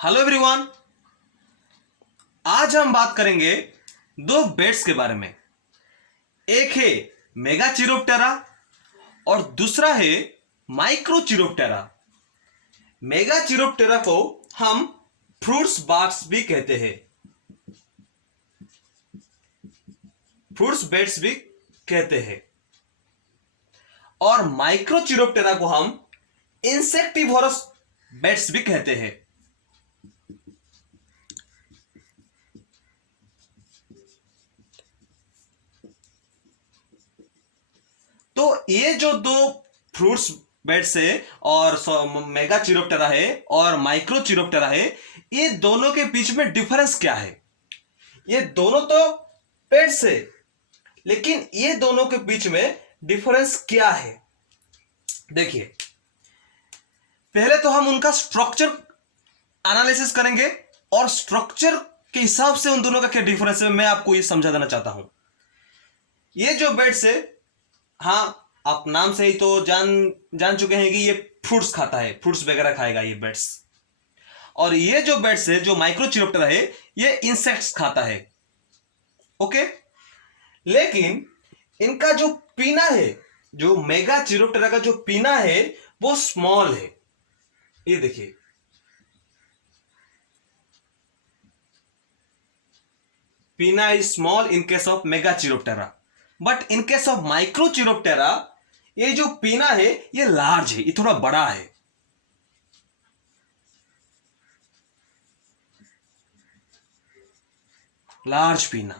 Hello everyone. आज हम बात करेंगे दो बेड्स के बारे में। एक है मेगा चिरोप्टेरा और दूसरा है माइक्रो चिरोप्टेरा। मेगा चिरोप्टेरा को हम फ्रूट्स बाग्स भी कहते हैं, फ्रूट्स बेड्स भी कहते हैं, और माइक्रो चिरोप्टेरा को हम इंसेक्टिवोरस बेड्स भी कहते हैं। तो ये जो दो फ्रूट्स बेड्स है और मेगा चिरोप्टेरा है और माइक्रो चिरोप्टेरा है, ये दोनों के बीच में डिफरेंस क्या है? ये दोनों तो पेड्स है, लेकिन ये दोनों के बीच में डिफरेंस क्या है? देखिए, पहले तो हम उनका स्ट्रक्चर एनालिसिस करेंगे और स्ट्रक्चर के हिसाब से उन दोनों का क्या डिफरेंस है मैं आपको ये समझा देना चाहता हूं। ये जो बेड्स है, हाँ, आप नाम से ही तो जान चुके हैं कि ये फ्रूट्स खाता है, फ्रूट्स वगैरह खाएगा ये बेड्स। और ये जो बेड्स है, जो माइक्रो चिरोप्टेरा है, ये इंसेक्ट्स खाता है। ओके, लेकिन इनका जो पीना है, जो मेगा चिरोप्टेरा का जो पीना है, वो स्मॉल है। ये देखिए, pinna is small in case of mega chiroptera, but in case of micro chiroptera ये जो पीना है ये लार्ज है, ये थोड़ा बड़ा है। लार्ज पीना,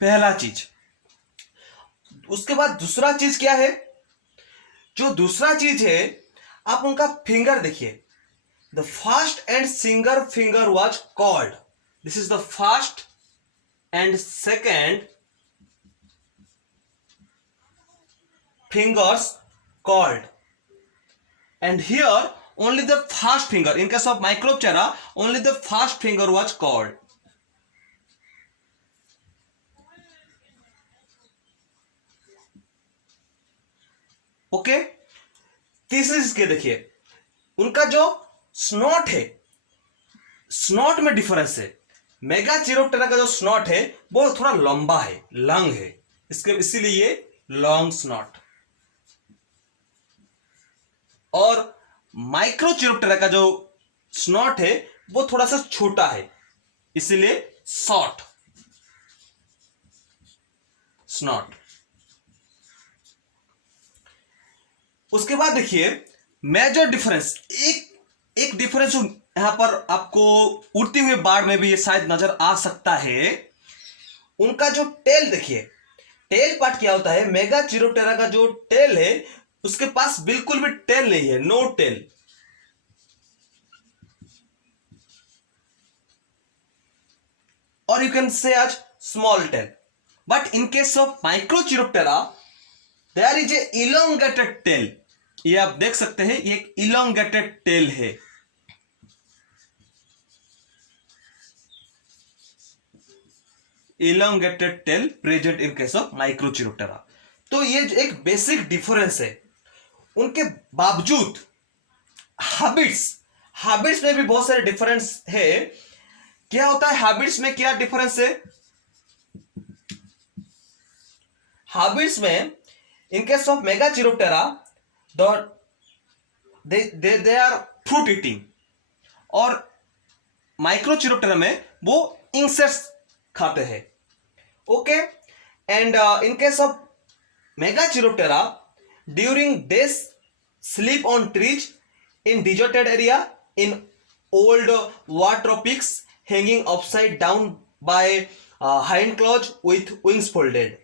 पहला चीज। उसके बाद दूसरा चीज क्या है? जो दूसरा चीज है, आप उनका फिंगर देखिए। The first and singer finger was called, this is the first and second fingers called, and here only the first finger, in case of microptera only the first finger was called. Okay, तीसरी इसके देखिए, उनका जो snout है, snout में difference है। Mega चिरोप्टेरा का जो स्नॉट है वो थोड़ा लंबा है, लंग है, इसके इसीलिए ये लॉन्ग स्नॉट। और माइक्रो चिरोप्टेरा का जो स्नॉट है वो थोड़ा सा छोटा है, इसीलिए शॉर्ट स्नॉट। उसके बाद देखिए मेजर डिफरेंस, एक डिफरेंस यहां पर आपको उड़ती हुई बाढ़ में भी ये शायद नजर आ सकता है। उनका जो टेल देखिए, टेल पार्ट क्या होता है? मेगा चिरोप्टेरा का जो टेल है उसके पास बिल्कुल भी टेल नहीं है, नो टेल। और you can say as small tail, but in case of micro chiroptera there is a elongated tail. ये आप देख सकते हैं, ये एक इलोंगेटेड टेल है। Elongated tail present in case of micro chiroptera. तो ये एक बेसिक डिफरेंस है। उनके बावजूद हैबिट्स में भी बहुत सारे डिफरेंस है। क्या होता है हैबिट्स में? क्या डिफरेंस है हैबिट्स में? In case of mega chiroptera they are fruit eating, और माइक्रो चिरोप्टेरा में वो इंसेक्ट्स खाते हैं। Okay, and in case of mega chiroptera, during days sleep on trees in deserted area, in old war tropics, hanging upside down by hind claws with wings folded.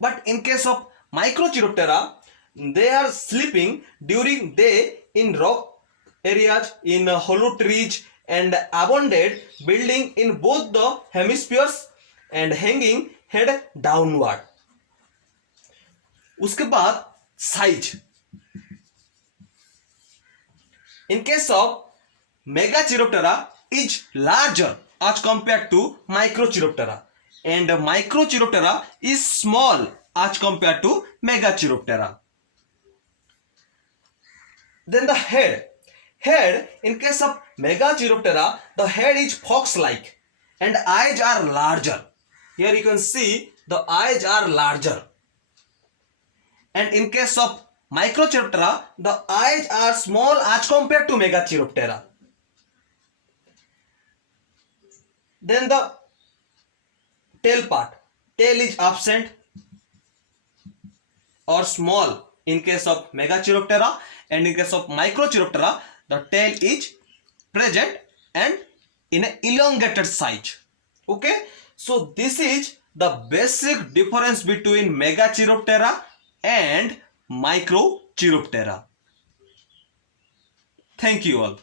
But in case of microchiroptera, they are sleeping during day in rock areas, in hollow trees and abandoned building in both the hemispheres and hanging head downward. उसके बाद size, in case of mega चिरोप्टेरा is larger as compared to micro chiroptera, and micro chiroptera is small as compared to mega chiroptera. Then the head in case of Megachiroptera, the head is fox-like and eyes are larger. Here you can see the eyes are larger. And in case of Microchiroptera, the eyes are small as compared to Megachiroptera. Then the tail part. Tail is absent or small in case of Megachiroptera, and in case of Microchiroptera, the tail is present and in an elongated size. Okay, so this is the basic difference between Megachiroptera and Microchiroptera. Thank you all.